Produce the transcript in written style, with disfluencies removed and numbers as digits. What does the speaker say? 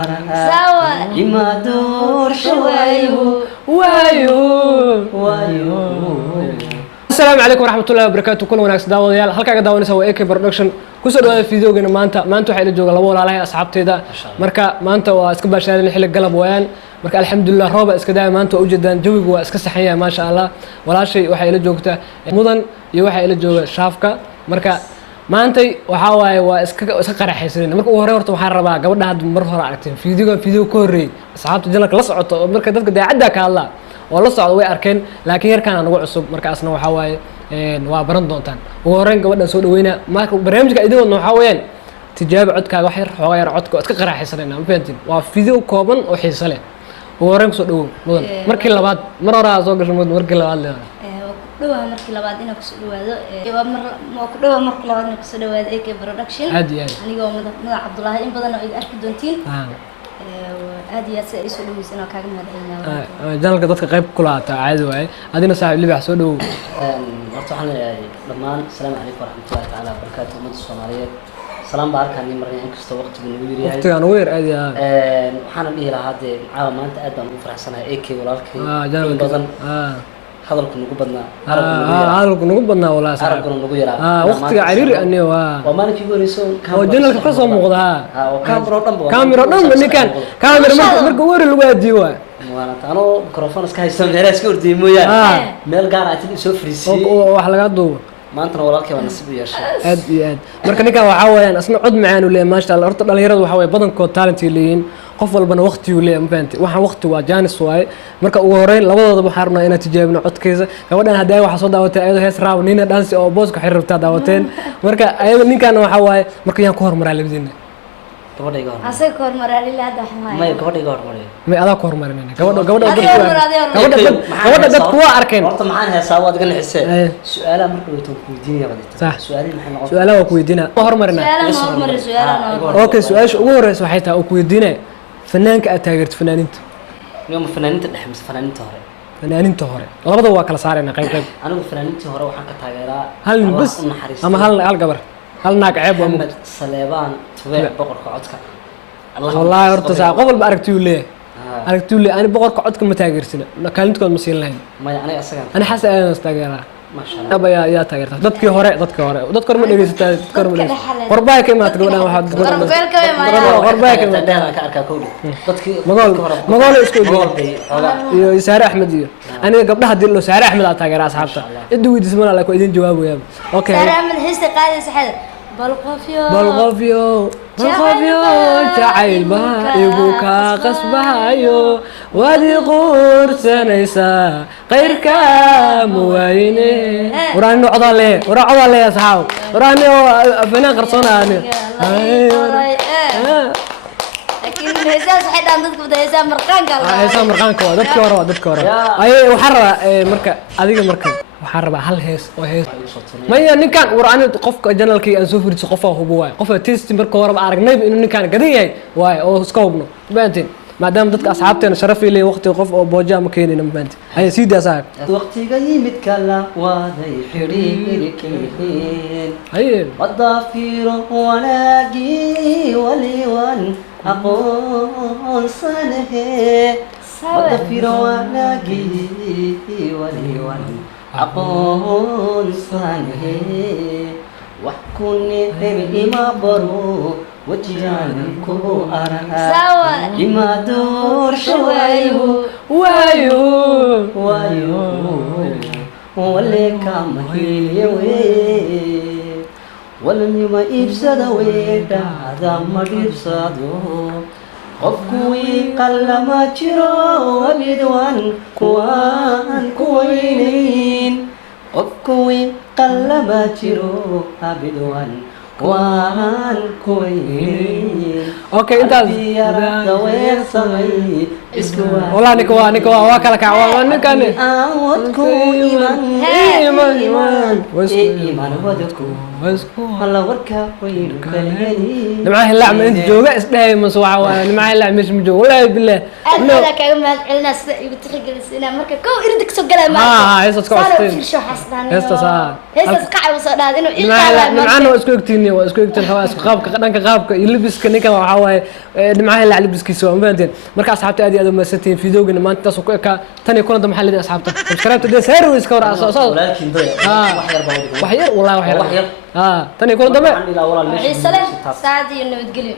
سوا إما دور شوايو وايو السلام عليكم ورحمة الله وبركاته. كل وناس داوديال halka daawanaysa waa AK Production ku soo dhawaada fiidiyogeena maanta waxa ila jooga laba walaalahay asxaabteeda marka maanta waa iska baashaaday xilli galab wayaan marka alxamdulillah rooba iska daay maanta oo ujeedaan jawigu waa iska saxan yahay ma sha Allah walaashay waxa ila joogta mudan iyo waxa ila jooga shaafka marka maanta waxa waaye waa iska qaraxaysan marka ugu hore horta waxaan rabaa gabadha had mar hore aragteen fiidiyo ka horeey asxaabta janalka la socoto marka dadka daacadda ka hadla oo la socdo way arkeen laakiin yarkaan anagu cusub markaasna waxa waaye waa baran doontaan ugu horreyn gabadhan soo dhaweynaa marka barnaamijka idin wadno waxa weeyaan tijaabo codkaaga wax yar xoogaa yar codka iska qaraxaysanayna ma fahantiin waa fiideo kooban oo xiiso leh ugu horreyn soo dhawow mudan markii labaad mar hore aad soo gashay mudan markii labaad leedahay dhawaa markii labaad inaan kusoo dhawaado ma ku dhawaa markii labaad inaan kusoo dhawaado AK Production anigoo madax Cabdullaahi in badan oo iga arki doontiin aad iyo aad si ay soo dhaweysana kaaga mahadcelinayaa janalka dadka qayb ku laata caadi waaye adina saaxiib libax soo dhawow horta waxaan leeyahay dhammaan asalaamu calaykum waraxmatullaahi tacaala wabarakaatu ummadda Soomaaliyeed salaam baa halkaan marnay inkastoo waqtigu nagu yar yahay waqtiga nagu yar aad iyo aad waxaan dhihi lahaa dee caawa maanta aad baan ugu faraxsanahay AK walaalkay janalka badan hadalku nagu badnaa hadalku nagu badnaa walaa araguna nagu yaraa waqtiga cariiri aniga waa maalinkii ugu horeyso oo janalka ka soo muuqda kaamiro dhan ninkan kaamiro marka ugu hore lagu aadiyo waa waana anoo microphone iska haysto meelaha iska ordiyay mooyaan meel gaar ah intii soo fariisiyay wax laga duubo maantana walaalkay waa nasiib u yeeshay aad iyo aad marka ninkan waxa weeyaan asna cod macaan u leeyahay maasha Allah horta dhalinyaradu waxa weey badankood talent leeyihiin qof walbana waqti uu leeyahay ma fahanti waxaan waqti waa jaanis waaye marka ugu horeyn labadooda waxaan rabnaa inaad tijaabino codkiisa gabadhan haday waxa soo daawatay ayadoo hees raaw nina dhansi oo booska xiriirta daawateen marka ayada ninkan waxa waaye marka yaan ku hormaraa labadiina gabadhayga hor asay ka hormaraa ilaa hadda waxaan may gabadhayga hormaray may adaa ku hormarinayna gabadha dadku waa arkeen horta maxaan heesaa waad iga naxisay su'aalaha marka way ku weydiinaya wadita su'aalaha maxay noqon su'aalaha waa ku weydiinaa hormarina okay su'aasha ugu horeysa waxay tahay oo ku weydiinaa fanaanka aad taageerto fanaaniinta niyo fanaaniinta dhexe mise fanaaniinta hore fanaaniinta hore labada waa kala saarayna qayb anigu fanaaniinta hore waxaan ka taageeraa hal nin bas ama hal gabar hal naag ceeb waa Maxamed Saleebaan Tubeec boqorka codka wallahi horta saa qof walba aragti uu leeyahay ani boqorka codka ma taageersina kaalintood ma siin lahayn ma yani asaga ani xasan ayaan taageeraa ma sha Allah yaa taageerta dadkii hore ma dhageysataa qorbaa ka imaatay gabadhan waxa qorbaa ka imaatay ka arkaa kowdi dadkii magaalo isku iyo Saare Axmed iyo aniga gabdhaha dilo Saare Axmed aa taageeraa asxaabta iddu weydiismana la ku idin jawaabayaa okay Saare Axmed heesta qaadaysa xad بالغفيو جعيل ما يبوكا قصبايو وادي غور سنيسا غير كامويني وراني عضا لي يا صحاب وراني فنان قرصونا لكن هيساس حيدا dadku wada heesaa marqaanka heesaa marqaanka waa dadka hore ay waxaan rabaa marka adiga marka waxaan rabaa hal hees oo hees maya ninkan waraan qofka janalkii aan soo firiso qof hubo waay qof test marka hore aragnay inuu ninkan gadan yahay waay oo iska hubno baantin maadaama dadka asxaabteena sharaf ilay waqti qof oo booja ma keenina baantin ay siidaa saaxib waqtiga yimid kala waaday xiriirkiin ay wadafiro wanaagi waliwan aqoon sanahe wadafiro wanaagi waliwan aqoon sanahe waxkuni ima baro وجهان كو أرها إما دور شوايو ولك مهيوي ولن يما إبسد ويدا هذا ما إبسدو قفكوي قلما جرو وبدوان كوينين قفكوي قلما جرو وبدوان وان كوين اوكي انت دوير سمي اسكوا والله نكوا واكل كعوا نكان اودكو ايمان ودكو هلا وركا وين كلهني معاه اللعمه انت جوجا اسدهي مسوعه معاه اللعمه مش مجوج والله بالله انا كاغ مهدعلنا سدا igu tixgelisina marka ko irinta soo galay ma heestas ka wasteen heestas qacay soo dhaad inuu ilaa macna isku egtiin waa isku egtiin hawa isku qaabka dhanka qaabka iyo libiska ninka waxa waaye dhimcaha la calibiskiisa waa maanteen marka asxaabta aad iyo aad u mahadsantihiin fiidoogina maanta taas ku ekaa tan iyo kulanta maxaa leedahay asxaabta subscribe tadee saar way iska war walaalkiin day wax yar wallahi wax yar tan iyo kulanta xiisa leh saacad iyo nabadgelyo